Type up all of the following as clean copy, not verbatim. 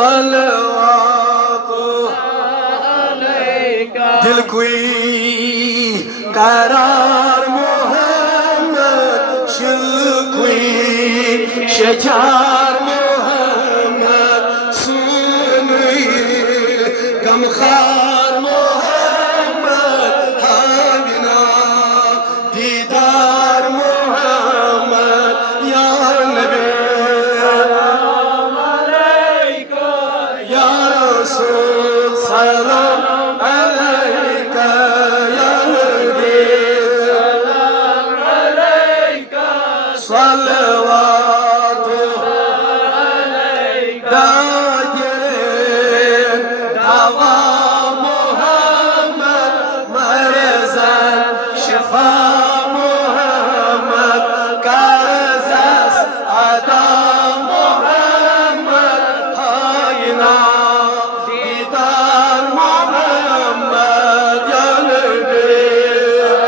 सलवात दिल कोई करार मोहम्मद शिल कोई शजार मोहम्मद सुनी गमखार मोहम्मद हामिना दीदार मोहम्मद या नबी सलाम अलैका या रसूल सलाम अलैका या नबी सलाम अलैका सलवात अलैका दागिर दवा मोहम्मद मरज़न शिफा मोहम्मद करज़स अदा मोहम्मद हायना दीदार मोहम्मद या नबी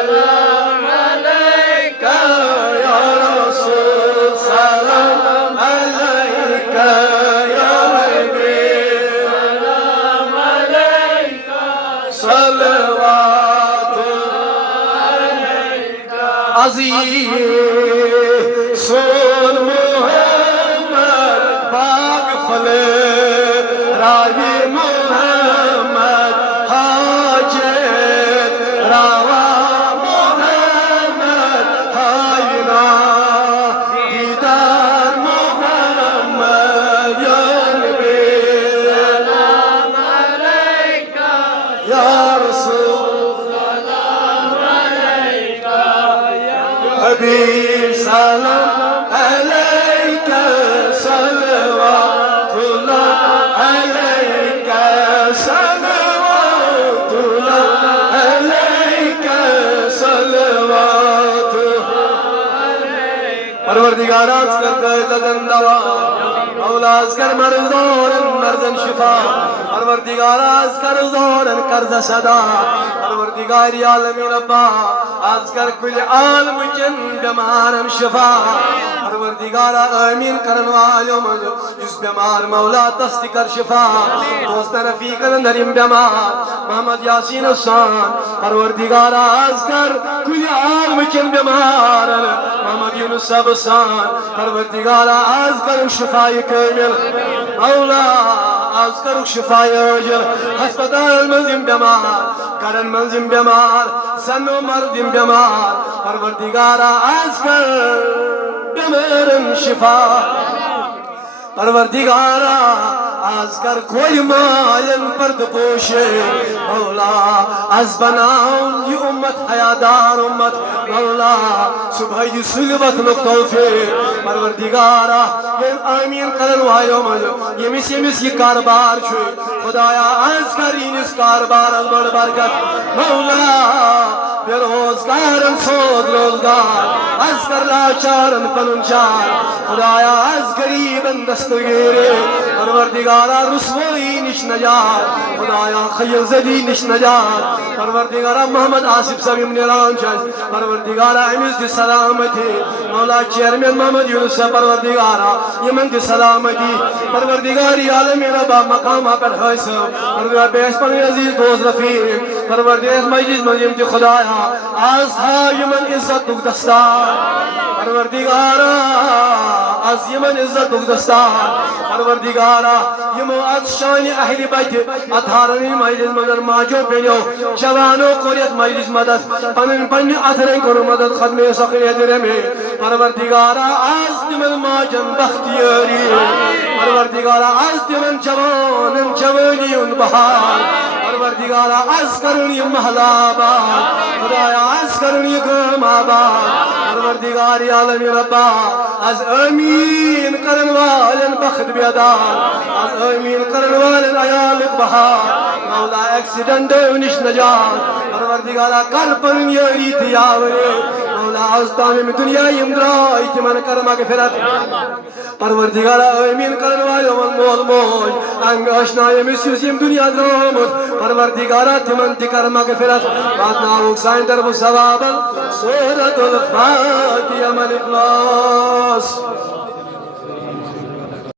सलाम अलैका या रसूल सलाम अलैका या नबी सलाम अलैका सलवात अलैका अज़ीज़ सोन मोहम्मद बाग फले राही मोहम्मद हाजत रावा मोहम्मद हायना दीदार मोहम्मद या नबी सलाम अलैका या रसूल सलाम अलैका या हबीब सलाम अलैका सलवातुल्लाह अलैका सलवातुल्लाह अलैका सलवातुल्लाह परवरदिगार आज कर दे लदन दवा मौला आज कर मर्दोरन मर्दन शिफा परवरदिगार आज कर जोरन कर्ज सदा परवरदिगार आलमीन अब्बा आज कर कुल आलम जन बीमारन शिफा परवरदिगार आमीन करन वालो मजो इस बीमार मौला तस्ती कर शिफा दोस्त रफीक नरीम बीमार मोहम्मद यासीन हुसैन परवरदिगार आज कर कुल आलम जन बीमारन मोहम्मद यूनुस हुसैन परवरदिगार आज कर शिफाए कामिल मौला आज कर शिफाए अजल अस्पताल मंजिम बीमार करन मंजिम बीमार सनो मर्दिम बीमार परवरदिगार आज कर बीमारन शिफा परवरदिगार आज कर कोई मालन पर्द पोशे मौला आज बनाओ ये उम्मत हयादार उम्मत मौला सुबह ये सुलबत नुक्तोफे परवरदिगार ये आमीन करन वायो मजो यमिस ये कारबार छु खुदाया आज कर इस कारबार बड़ बरकत मौला बेरोजगारन सोद रोजगार आज कर लाचारन पनुन चार खुदाया आज गरीबन दस्तगीरे परवरदिगार रुसवाई निश नजात खुदाया खयल जदी निश नजात परवरदिगार मोहम्मद आसिफ समीम निरान चल परवरदिगार अमिस दी सलामती मौला चेयरमैन मोहम्मद यूनुस परवरदिगार यमन दी सलामती परवरदिगार आलमीन रब्बा मकाम पर हस परवरदिगार बेश पर अजीज दोस्त रफीक परवरदिगार मजलिस मंजिम दी खुदाया आज था यमन इज्जत दुख दस्तार परवरदिगार आज यमन इज्जत दुख दस्तार परवरदिगार यमो आज शान अहली बैत अथारनी मजलिस मदर माजो बेनो जवानो कोरियत मजलिस मदद पनन पन्न अथरे करो मदद खदमे सखियत में परवरदिगार आज तिमन माजन बख्तियारी परवरदिगार आज तिमन जवानन जवानी उन बहार परवरदिगार आज करनी महलाबा खुदाया आज करनी गमाबा परवरदिगार आलमी रब्बा आज आमीन करन वालन बख्त बेदार आज आमीन करन वालन अयाल बहार मौला एक्सीडेंट निश नजात परवरदिगार कल पर यारी थियावरे मौला आज तामीम दुनिया इमद्राई तिमन कर मगफिरत परवरदिगार आमीन करन वालन मोल मोल अंग आशना यमिस दुनिया द्रोमत परवरदिगार तिमन कर मगफिरत बातना हुसैन दर मुसवाबल सूरतुल फातिहा मन इखलास